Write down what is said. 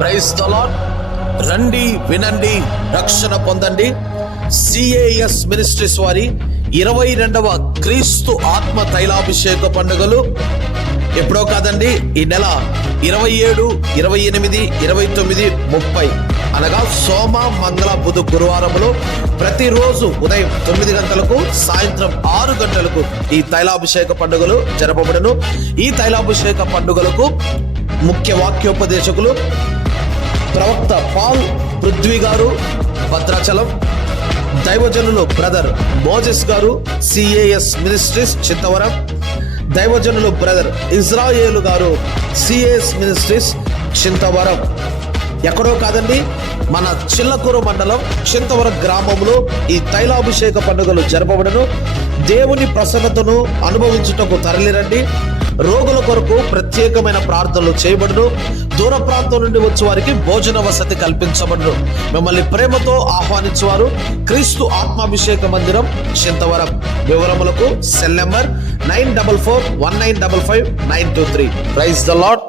Praise the lord. రండి, వినండి, రక్షణ పొందండి. CAS మినిస్ట్రీస్ వారి 22వ క్రీస్తు ఆత్మ తైలాభిషేక పండుగలు ఎప్పుడో కాదండి, ఈ నెల 27, 28, 29, 30 అనగా సోమ, మంగళ, బుధ, గురువారములో ప్రతిరోజు ఉదయం 9 గంటలకు, సాయంత్రం 6 గంటలకు ఈ తైలాభిషేక పండుగలు జరపబడును. ఈ తైలాభిషేక పండుగలకు ముఖ్య వాక్యోపదేశకులు ప్రవక్త పాల్ పృథ్వీ గారు, భద్రాచలం. దైవజనులు బ్రదర్ మోజెస్ గారు, CAS మినిస్ట్రీస్, చింతవరం. దైవజనులు బ్రదర్ ఇజ్రాయేలు గారు, CAS మినిస్ట్రీస్, చింతవరం. ఎక్కడో కాదండి, మన చిల్లకూరు మండలం చింతవరం గ్రామంలో ఈ తైలాభిషేక పండుగలు జరపబడను. దేవుని ప్రసన్నతను అనుభవించుటకు తరలిరండి. రోగుల కొరకు ప్రత్యేకమైన ప్రార్థనలు చేయబడును. దూర ప్రాంతం నుండి వచ్చే వారికి భోజన వసతి కల్పించబడును. మిమ్మల్ని ప్రేమతో ఆహ్వానించువారు క్రీస్తు ఆత్మాభిషేక మందిరం, చింతవరం. వివరములకు cell number 9441955923. Praise the lord.